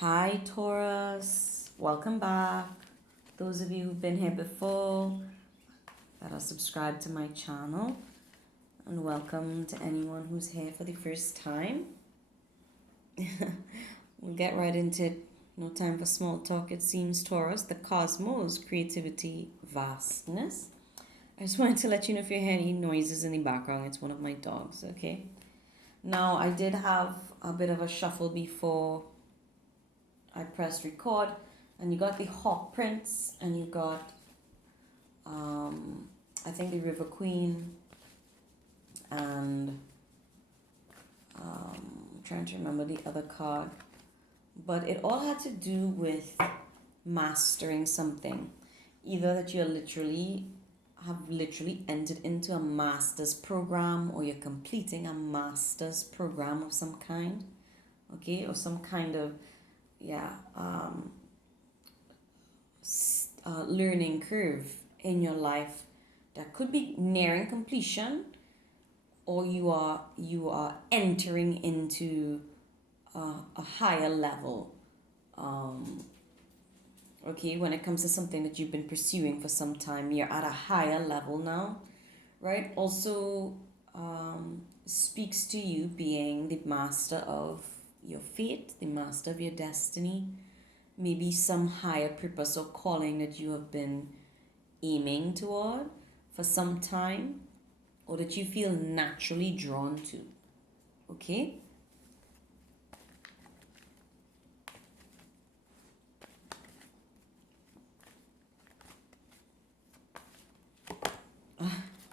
Hi, Taurus. Welcome back. Those of you who've been here before that are subscribed to my channel, and welcome to anyone who's here for the first time. We'll get right into it. No time for small talk, it seems, Taurus. The cosmos, creativity, vastness. I just wanted to let you know if you hear any noises in the background, it's one of my dogs, okay? Now, I did have a bit of a shuffle before I pressed record, and you got the hawk prints, and you got I think the River Queen, and I'm trying to remember the other card, but it all had to do with mastering something, either that you're literally entered into a master's program, or you're completing a master's program of some kind, okay, or some kind of learning curve in your life that could be nearing completion, or you are entering into a higher level, okay, when it comes to something that you've been pursuing for some time. You're at a higher level now, right? Also speaks to you being the master of your fate, the master of your destiny, maybe some higher purpose or calling that you have been aiming toward for some time, or that you feel naturally drawn to, okay?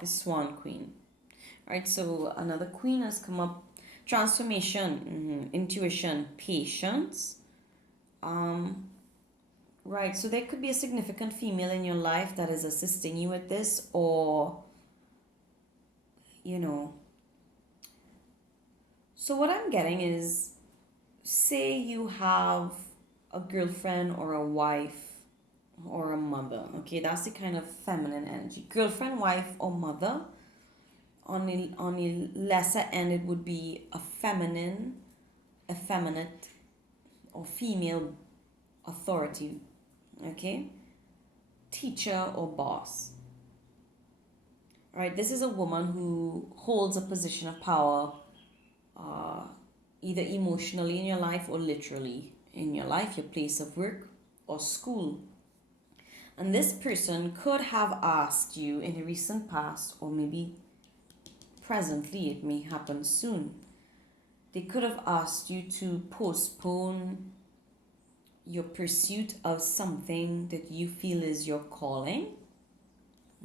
The Swan Queen. All right, so another queen has come up. Transformation, intuition, patience. Right, so there could be a significant female in your life that is assisting you with this, or, you know. So what I'm getting is, say you have a girlfriend or a wife or a mother, okay? That's the kind of feminine energy. Girlfriend, wife, or mother. On the lesser end, it would be a effeminate, or female authority, okay? Teacher or boss. All right, this is a woman who holds a position of power, either emotionally in your life or literally in your life, your place of work or school. And this person could have asked you in the recent past, or maybe presently, it may happen soon. They could have asked you to postpone your pursuit of something that you feel is your calling,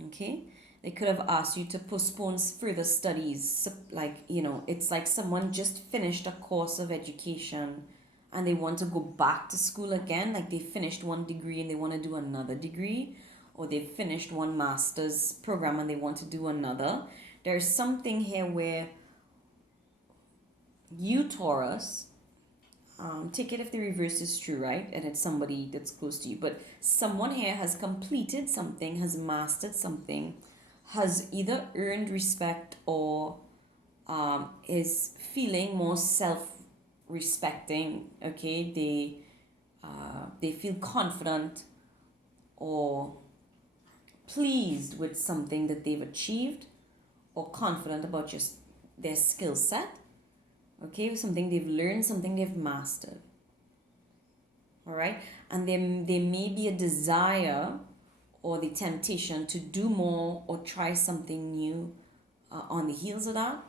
okay? They could have asked you to postpone further studies. Like, it's like someone just finished a course of education and they want to go back to school again. Like, they finished one degree and they want to do another degree, or they finished one master's program and they want to do another. There's something here where you, Taurus, take it if the reverse is true, right? And it's somebody that's close to you. But someone here has completed something, has mastered something, has either earned respect, or is feeling more self-respecting. Okay, they feel confident or pleased with something that they've achieved, or confident about just their skill set. Okay, something they've learned, something they've mastered. All right, and there may be a desire or the temptation to do more or try something new on the heels of that.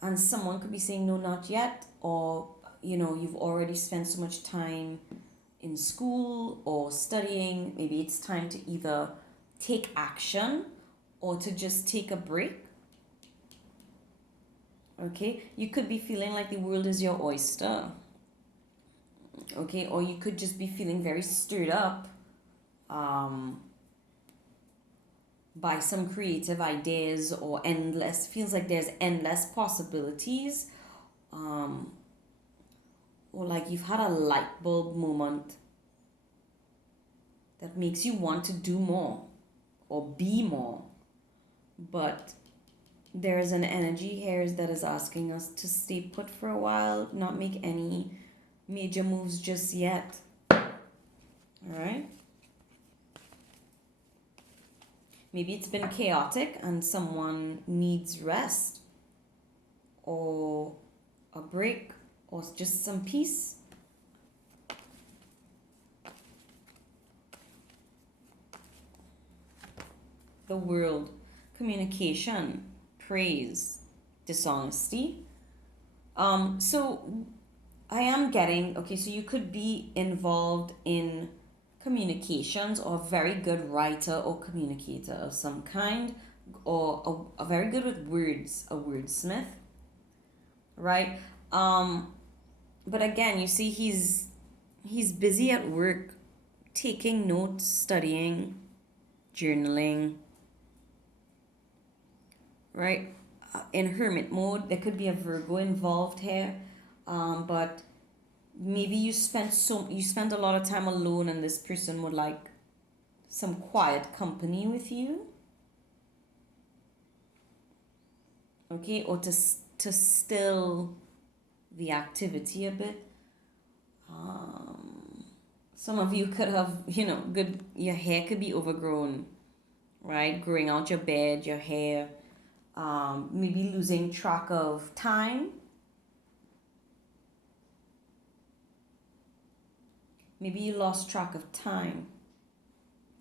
And someone could be saying, no, not yet, or you've already spent so much time in school or studying. Maybe it's time to either take action or to just take a break. Okay, you could be feeling like the world is your oyster, okay, or you could just be feeling very stirred up by some creative ideas, or feels like there's endless possibilities, or like you've had a light bulb moment that makes you want to do more or be more. But there is an energy here that is asking us to stay put for a while, not make any major moves just yet. Alright? Maybe it's been chaotic and someone needs rest or a break or just some peace. The world, communication, praise, dishonesty. So I am getting, okay, so you could be involved in communications or a very good writer or communicator of some kind, or a very good with words, a wordsmith, right? But again, you see he's busy at work, taking notes, studying, journaling, right? In hermit mode, there could be a Virgo involved here, but maybe you spent a lot of time alone, and this person would like some quiet company with you, okay, or to still the activity a bit. Some of you could have, your hair could be overgrown, right? Growing out your beard, your hair, maybe losing track of time. Maybe you lost track of time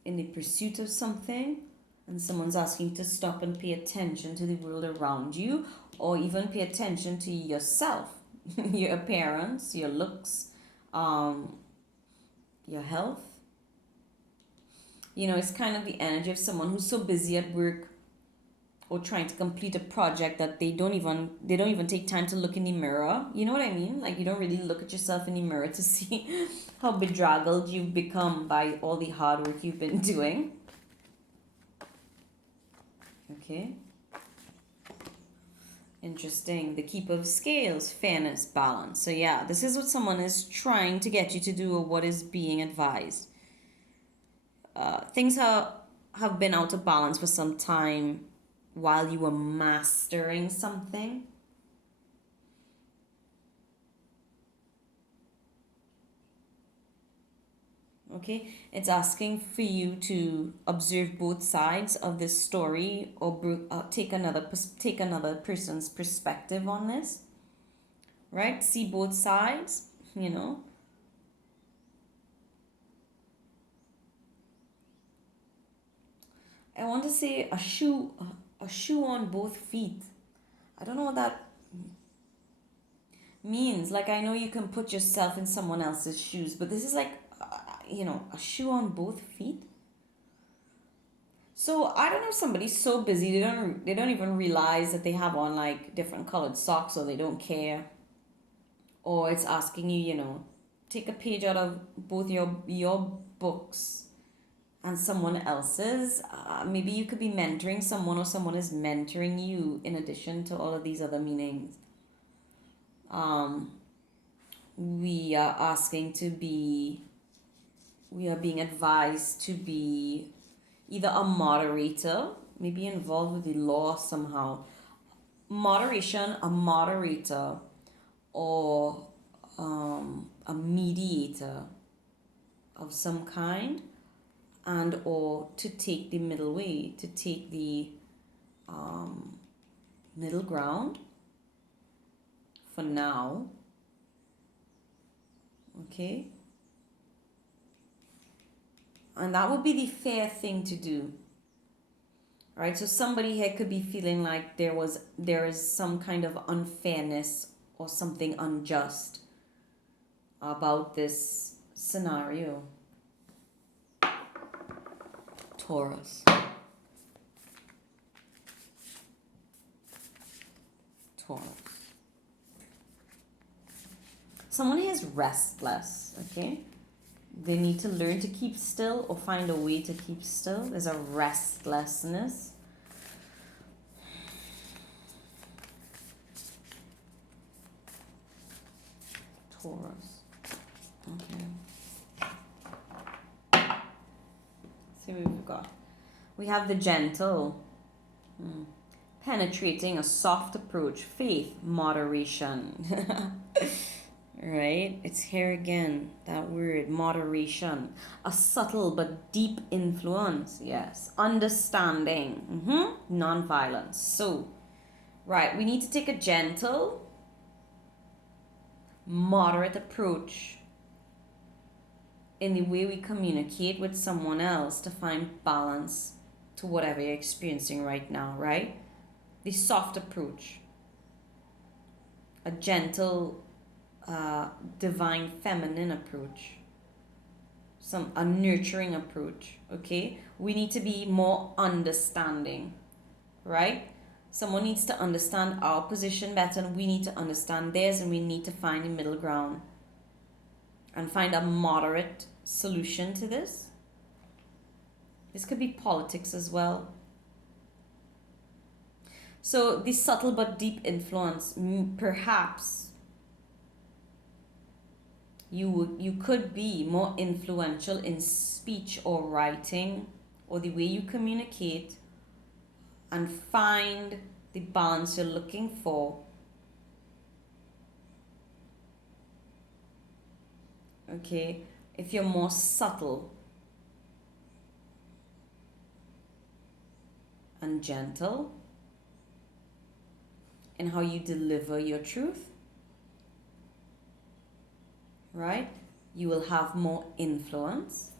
in the pursuit of something, and someone's asking to stop and pay attention to the world around you, or even pay attention to yourself, your appearance, your looks, your health. It's kind of the energy of someone who's so busy at work or trying to complete a project that they don't even take time to look in the mirror. You know what I mean? Like, you don't really look at yourself in the mirror to see how bedraggled you've become by all the hard work you've been doing. Okay. Interesting. The keeper of scales, fairness, balance. So yeah, this is what someone is trying to get you to do, or what is being advised. Things have been out of balance for some time while you were mastering something. Okay, it's asking for you to observe both sides of this story, or take another person's perspective on this, right? See both sides, I want to say a shoe on both feet. I don't know what that means. Like, I know you can put yourself in someone else's shoes, but this is like, a shoe on both feet. So I don't know if somebody's so busy they don't even realize that they have on like different colored socks, or they don't care. Or it's asking you, take a page out of both your books and someone else's. Maybe you could be mentoring someone, or someone is mentoring you, in addition to all of these other meanings. We are being advised to be either a moderator, maybe involved with the law somehow. Moderation, a moderator, or a mediator of some kind, and or to take the middle way, to take the middle ground for now. Okay? And that would be the fair thing to do. Right? So somebody here could be feeling like there is some kind of unfairness or something unjust about this scenario. Taurus. Someone here is restless, okay? They need to learn to keep still, or find a way to keep still. There's a restlessness. Taurus. Okay. See what we've got. We have the gentle. Penetrating, a soft approach, faith, moderation. right? It's here again, that word, moderation. A subtle but deep influence, yes. Understanding, non-violence. So, right, we need to take a gentle, moderate approach in the way we communicate with someone else to find balance to whatever you're experiencing right now, right? The soft approach, a gentle, divine feminine approach, a nurturing approach. Okay, we need to be more understanding, right? Someone needs to understand our position better, and we need to understand theirs, and we need to find a middle ground and find a moderate solution to this. This could be politics as well. So the subtle but deep influence, perhaps you could be more influential in speech or writing or the way you communicate, and find the balance you're looking for. Okay, if you're more subtle and gentle in how you deliver your truth, right, you will have more influence.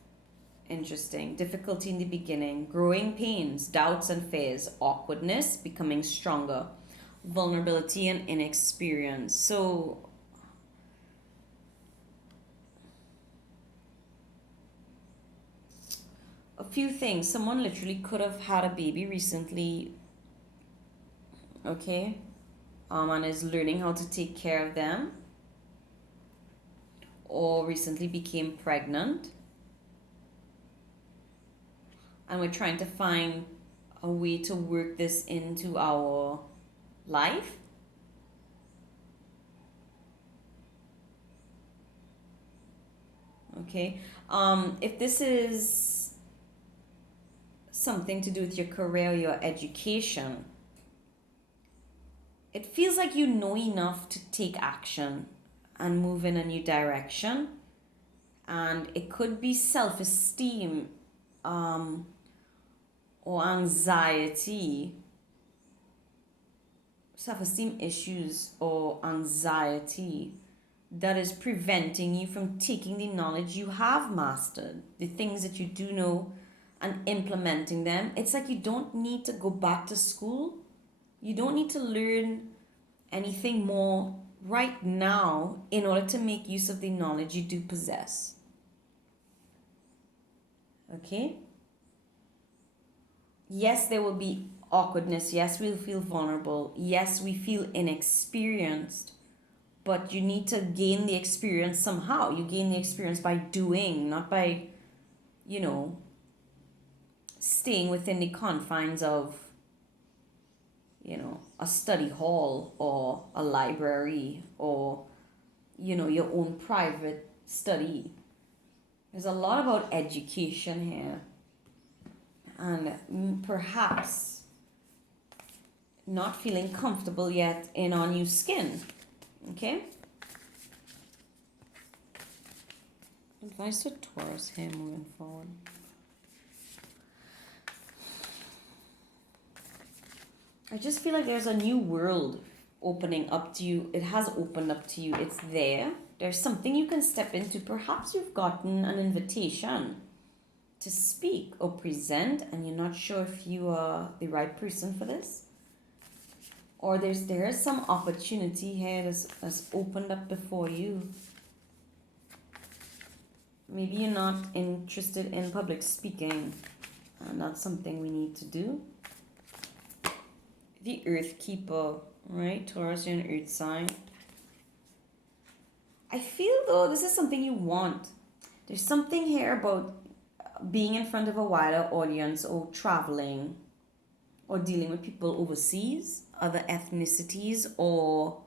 Interesting. Difficulty in the beginning, growing pains, doubts and fears, awkwardness, becoming stronger, vulnerability and inexperience. So, a few things. Someone literally could have had a baby recently, okay, and is learning how to take care of them, or recently became pregnant, and we're trying to find a way to work this into our life. Okay, if this is something to do with your career, your education, it feels like you know enough to take action and move in a new direction. And it could be self-esteem, or anxiety, self-esteem issues or anxiety that is preventing you from taking the knowledge you have mastered, the things that you do know, and implementing them. It's like you don't need to go back to school. You don't need to learn anything more right now in order to make use of the knowledge you do possess. Okay? Yes, there will be awkwardness. Yes, we'll feel vulnerable. Yes, we feel inexperienced. But you need to gain the experience somehow. You gain the experience by doing, not by, staying within the confines of, a study hall or a library or, your own private study. There's a lot about education here. And perhaps not feeling comfortable yet in our new skin. Okay? Advice to Taurus here moving forward. I just feel like there's a new world opening up to you. It has opened up to you. It's there. There's something you can step into. Perhaps you've gotten an invitation to speak or present, and you're not sure if you are the right person for this. Or there is some opportunity here that's opened up before you. Maybe you're not interested in public speaking, and that's something we need to do. The Earth Keeper, right? Taurus, you're an Earth sign. I feel though this is something you want. There's something here about being in front of a wider audience, or traveling, or dealing with people overseas, other ethnicities or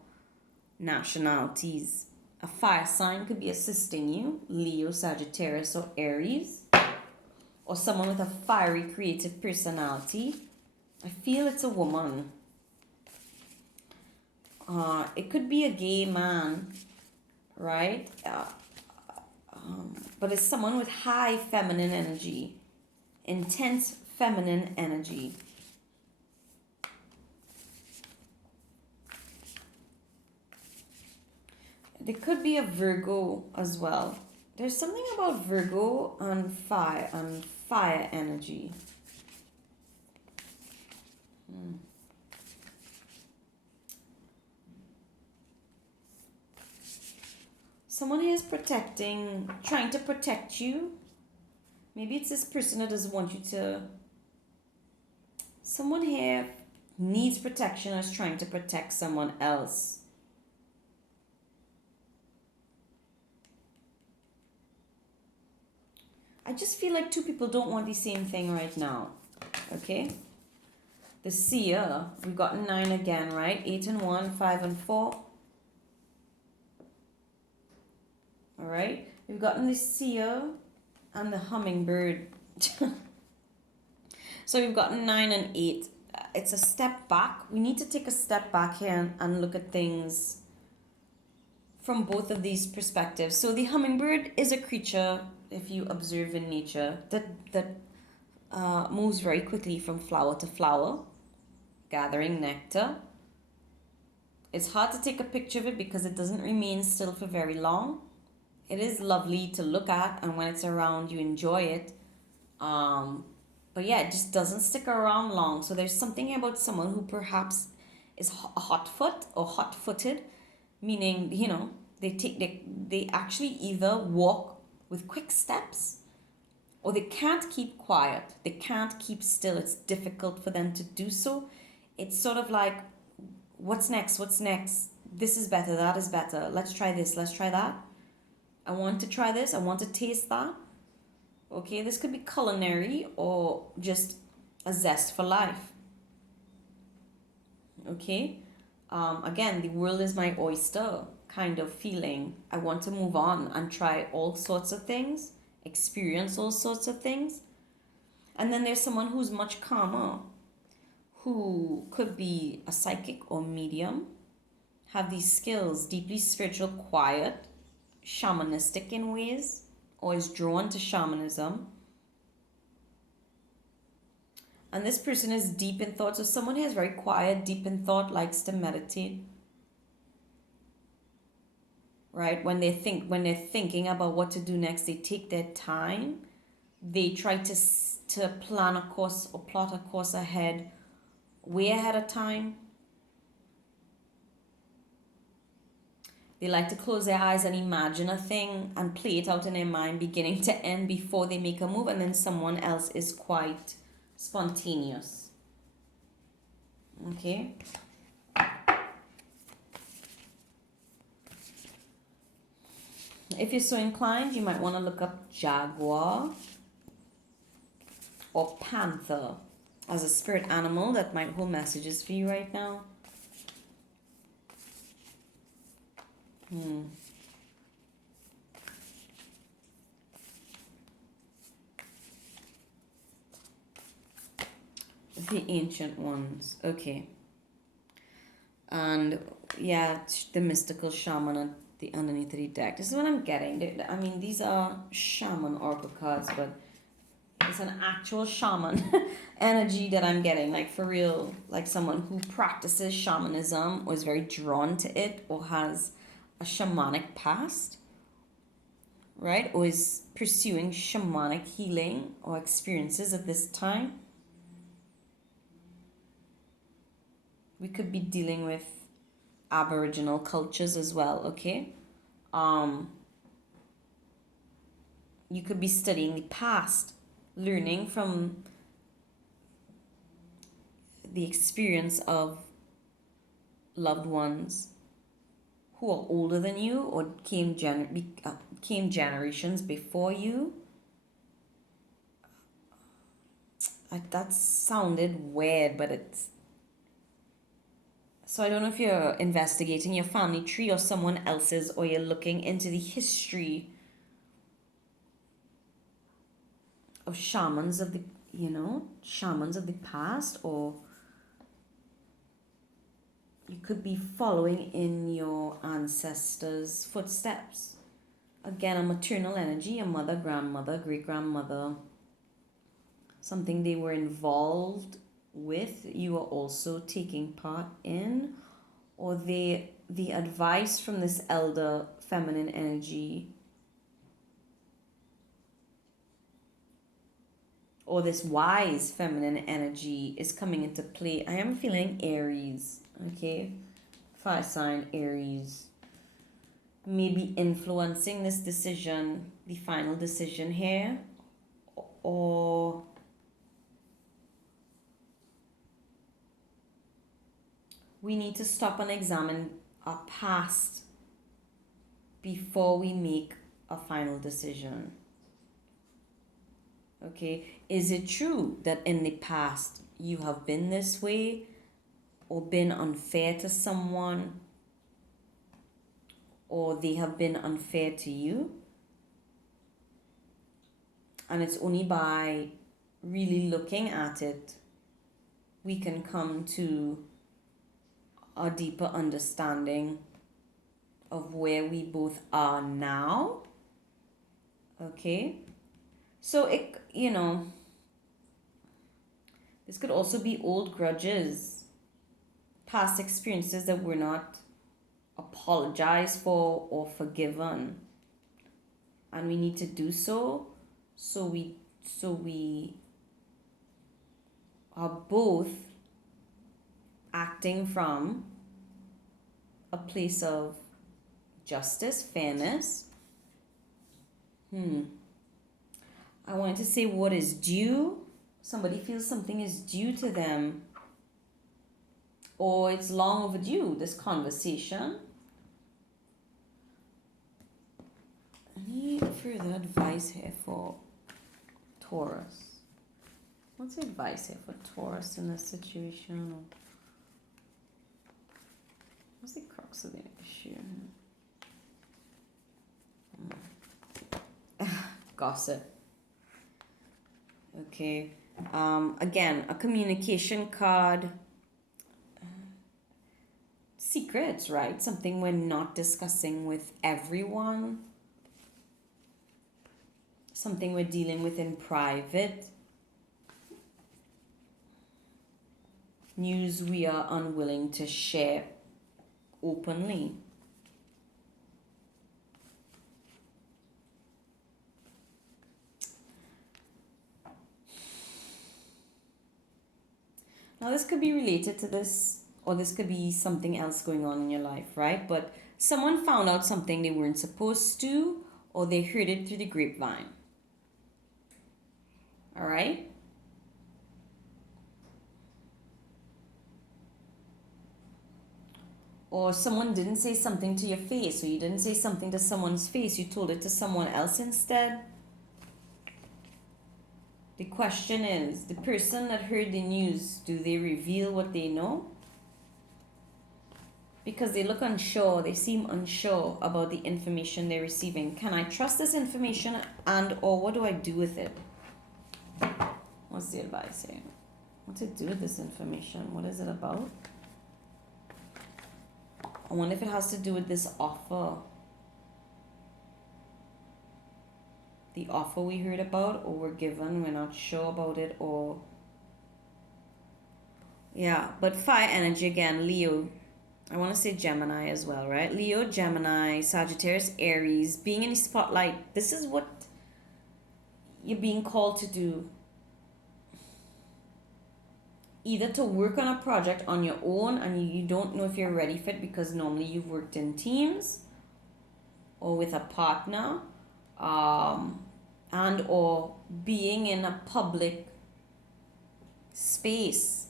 nationalities. A fire sign could be assisting you, Leo, Sagittarius, or Aries, or someone with a fiery, creative personality. I feel it's a woman. It could be a gay man, right? But it's someone with high feminine energy, intense feminine energy. There could be a Virgo as well. There's something about Virgo and fire energy. Someone here is trying to protect you. Maybe it's this person that doesn't want you to. Someone here needs protection or is trying to protect someone else. I just feel like two people don't want the same thing right now. Okay? The seer, we got 9 again, right? 8 and 1, 5 and 4. Alright? We've gotten the seer and the hummingbird. So we've gotten 9 and 8. It's a step back. We need to take a step back here and look at things from both of these perspectives. So the hummingbird is a creature, if you observe in nature, that moves very quickly from flower to flower, gathering nectar. It's hard to take a picture of it because it doesn't remain still for very long. It is lovely to look at, and when it's around, you enjoy it. But yeah, it just doesn't stick around long. So there's something about someone who perhaps is a hot foot or hot footed, meaning, they actually either walk with quick steps or they can't keep quiet. They can't keep still. It's difficult for them to do so. It's sort of like, what's next? What's next? This is better. That is better. Let's try this. Let's try that. I want to try this. I want to taste that. Okay, this could be culinary or just a zest for life. Okay, again, the world is my oyster kind of feeling. I want to move on and try all sorts of things, experience all sorts of things. And then there's someone who's much calmer, who could be a psychic or medium, have these skills, deeply spiritual, quiet, shamanistic in ways, or is drawn to shamanism. And this person is deep in thought. So someone who is very quiet, deep in thought, likes to meditate. Right? When they're thinking about what to do next, they take their time. They try to plan a course or plot a course ahead, way ahead of time. They like to close their eyes and imagine a thing and play it out in their mind, beginning to end, before they make a move. And then someone else is quite spontaneous. Okay. If you're so inclined, you might want to look up jaguar or panther as a spirit animal that might hold messages for you right now. The ancient ones. Okay. And yeah, the mystical shaman at the underneath of the deck. This is what I'm getting. I mean, these are shaman oracle cards, but it's an actual shaman energy that I'm getting. Like, for real, like someone who practices shamanism or is very drawn to it or has a shamanic past, right? Or is pursuing shamanic healing or experiences at this time. We could be dealing with Aboriginal cultures as well, okay? You could be studying the past, learning from the experience of loved ones who are older than you or came generations before you. That sounded weird, but it's... So I don't know if you're investigating your family tree or someone else's, or you're looking into the history of shamans of the past, or you could be following in your ancestors' footsteps. Again, a maternal energy, a mother, grandmother, great grandmother, something they were involved with, you are also taking part in, or the advice from this elder feminine energy, or this wise feminine energy is coming into play. I am feeling Aries, okay? Fire sign Aries. Maybe influencing this decision, the final decision here, or we need to stop and examine our past before we make a final decision. Okay, is it true that in the past you have been this way or been unfair to someone, or they have been unfair to you? And it's only by really looking at it we can come to a deeper understanding of where we both are now. Okay, so this could also be old grudges, past experiences that were not apologized for or forgiven, and we need to do so we are both acting from a place of justice, fairness. I wanted to say what is due. Somebody feels something is due to them, or it's long overdue, this conversation. I need further advice here for Taurus. What's the advice here for Taurus in this situation? What's the crux of the issue? Gossip. Okay. Again, a communication card. Secrets, right? Something we're not discussing with everyone. Something we're dealing with in private. News we are unwilling to share openly. Now this could be related to this, or this could be something else going on in your life, right? But someone found out something they weren't supposed to, or they heard it through the grapevine. All right? Or someone didn't say something to your face, or you didn't say something to someone's face, you told it to someone else instead. The question is, the person that heard the news, do they reveal what they know? Because they look unsure, they seem unsure about the information they're receiving. Can I trust this information, and or what do I do with it? What's the advice here? What to do with this information? What is it about? I wonder if it has to do with this offer. The offer we heard about or were given, we're not sure about it, or... Yeah, but fire energy again, Leo. I want to say Gemini as well, right? Leo, Gemini, Sagittarius, Aries, being in the spotlight. This is what you're being called to do. Either to work on a project on your own and you don't know if you're ready for it because normally you've worked in teams or with a partner, and or being in a public space.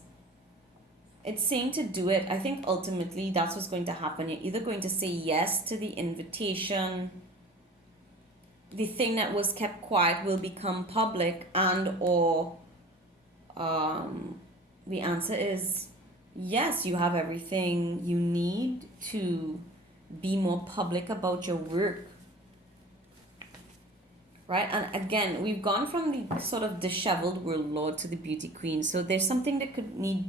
It's saying to do it. I think ultimately that's what's going to happen. You're either going to say yes to the invitation, the thing that was kept quiet will become public, and or the answer is yes, you have everything you need to be more public about your work. Right? And again, we've gone from the sort of disheveled world lord to the beauty queen. So there's something that could need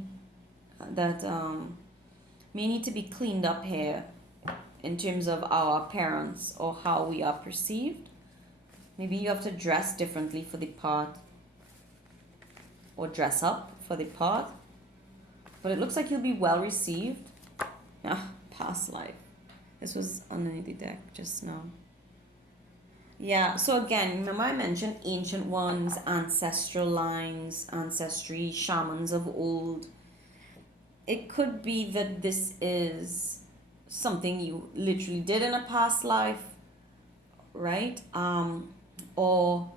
that may need to be cleaned up here in terms of our appearance or how we are perceived. Maybe you have to dress differently for the part or dress up for the part. But it looks like you'll be well received. Ah, past life. This was underneath the deck just now. Yeah, so again, remember I mentioned ancient ones, ancestral lines, ancestry, shamans of old. It could be that this is something you literally did in a past life, right? Or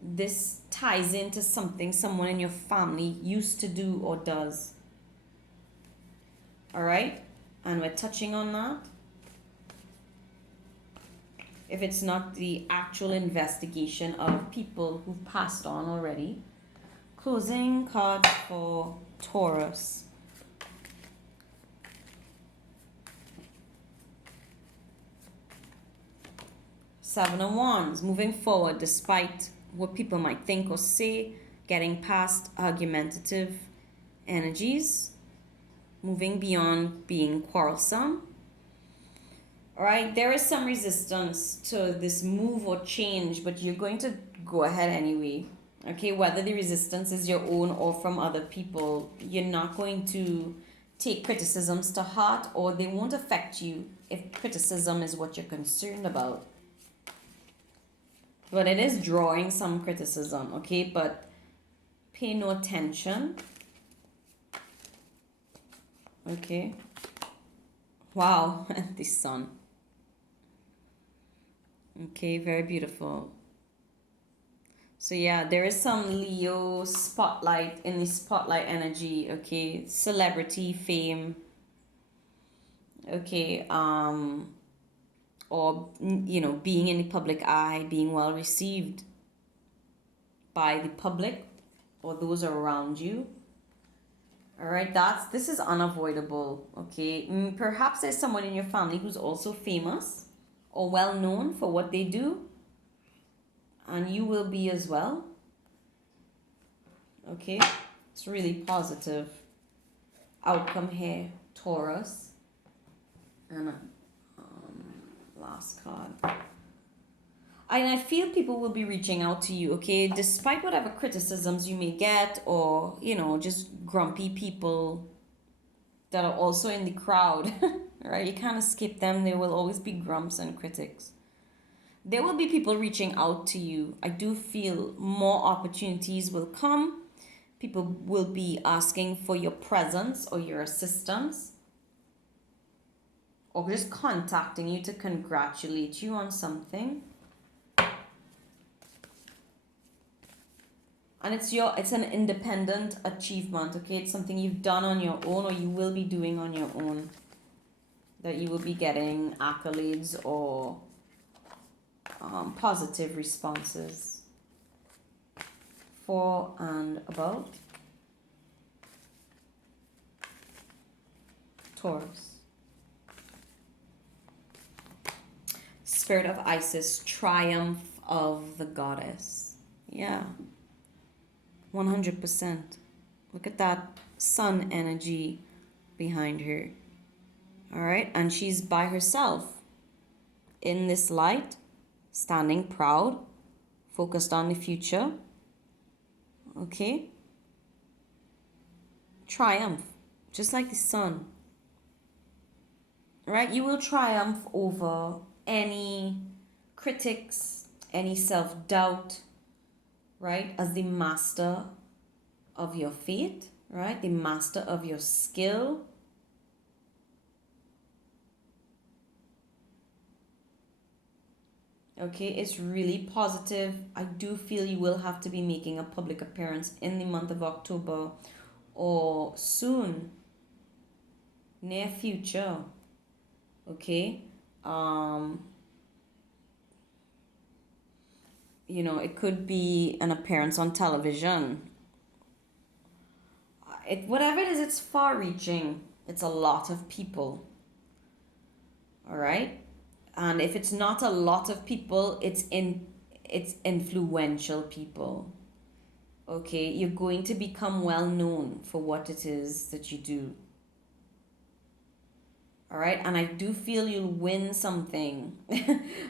this ties into something someone in your family used to do or does. All right? And we're touching on that. If it's not the actual investigation of people who've passed on already. Closing card for Taurus. Seven of Wands, moving forward despite what people might think or say, getting past argumentative energies, moving beyond being quarrelsome. All right, there is some resistance to this move or change, but you're going to go ahead anyway. Okay, whether the resistance is your own or from other people, you're not going to take criticisms to heart, or they won't affect you if criticism is what you're concerned about. But it is drawing some criticism, okay? But pay no attention. Okay. Wow, the sun. Okay, very beautiful. So yeah, there is some Leo spotlight in the spotlight energy, okay? Celebrity, fame. Okay, or you know, being in the public eye, being well received by the public or those around you. All right, this is unavoidable, okay? Perhaps there's someone in your family who's also famous or well known for what they do, and you will be as well. Okay, it's really positive outcome here, Taurus. And last card. And I feel people will be reaching out to you, okay? Despite whatever criticisms you may get, or, you know, just grumpy people that are also in the crowd, right? You can't escape them. There will always be grumps and critics. There will be people reaching out to you. I do feel more opportunities will come. People will be asking for your presence or your assistance, or just contacting you to congratulate you on something. And it's an independent achievement, okay? It's something you've done on your own, or you will be doing on your own, that you will be getting accolades or positive responses for and about. Taurus. Spirit of Isis, triumph of the goddess. Yeah. 100%. Look at that sun energy behind her. All right. And she's by herself in this light, standing proud, focused on the future. Okay. Triumph, just like the sun. Right? You will triumph over any critics, any self-doubt, right? As the master of your fate, right? The master of your skill. Okay, it's really positive. I do feel you will have to be making a public appearance in the month of October or soon, near future. Okay, you know, it could be an appearance on television. Whatever it is, it's far-reaching. It's a lot of people. All right, and if it's not a lot of people, it's influential people. Okay, you're going to become well known for what it is that you do. All right, and I do feel you'll win something.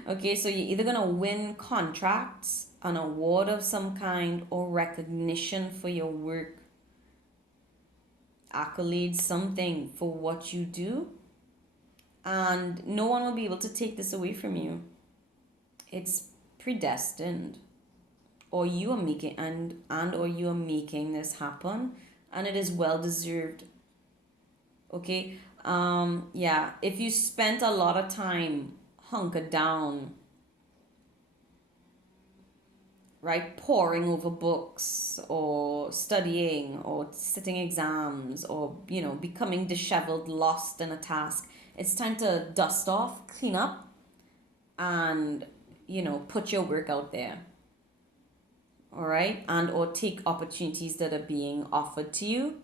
Okay, so you're either gonna win contracts, an award of some kind, or recognition for your work, accolades, something for what you do, and no one will be able to take this away from you. It's predestined, or you are making and or you are making this happen, and it is well deserved. Okay, yeah, if you spent a lot of time hunkered down, right, poring over books or studying or sitting exams or becoming disheveled, lost in a task, it's time to dust off, clean up, and put your work out there. All right, and or take opportunities that are being offered to you.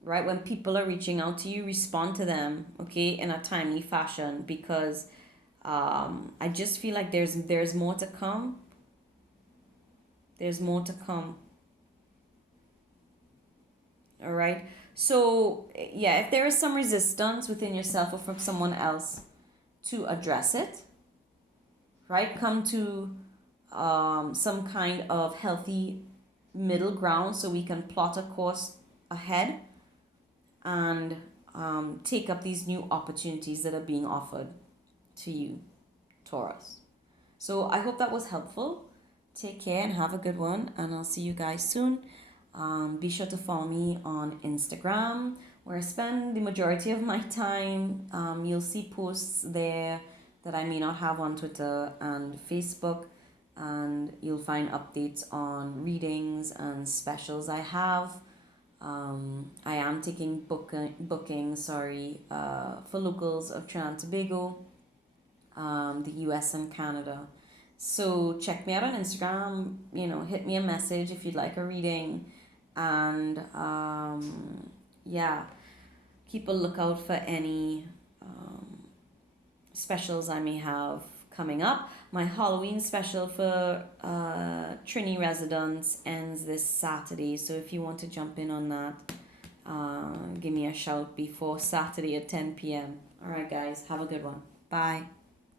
Right, when people are reaching out to you, respond to them, okay, in a timely fashion, because I just feel like there's more to come. There's more to come. All right, so yeah, if there is some resistance within yourself or from someone else, to address it, right, come to some kind of healthy middle ground so we can plot a course ahead and take up these new opportunities that are being offered to you, Taurus. So I hope that was helpful. Take care and have a good one, and I'll see you guys soon. Be sure to follow me on Instagram, where I spend the majority of my time. You'll see posts there that I may not have on Twitter and Facebook, and you'll find updates on readings and specials I have. I am taking bookings, for locals of Trinidad and Tobago, the US and Canada. So check me out on Instagram, hit me a message if you'd like a reading. And yeah, keep a lookout for any specials I may have coming up. My Halloween special for Trini residents ends this Saturday, so if you want to jump in on that, give me a shout before Saturday at 10 p.m. All right, guys, have a good one. Bye.